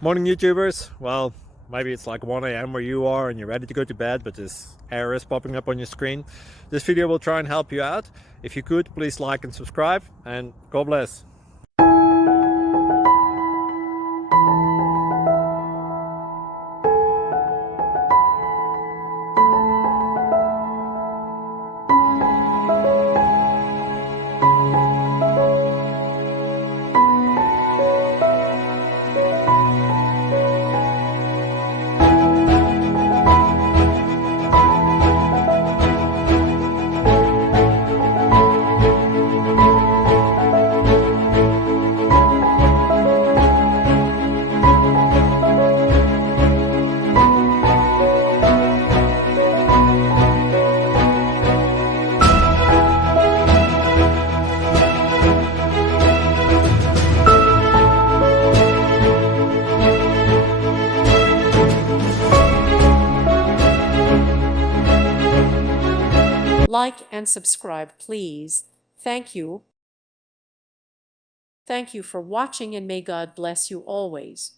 Morning YouTubers. Well, maybe it's like 1 a.m. where you are and you're ready to go to bed, but this error is popping up on your screen. This video will try and help you out. If you could, please like and subscribe, and God bless. Like and subscribe, please. Thank you. Thank you for watching, and may God bless you always.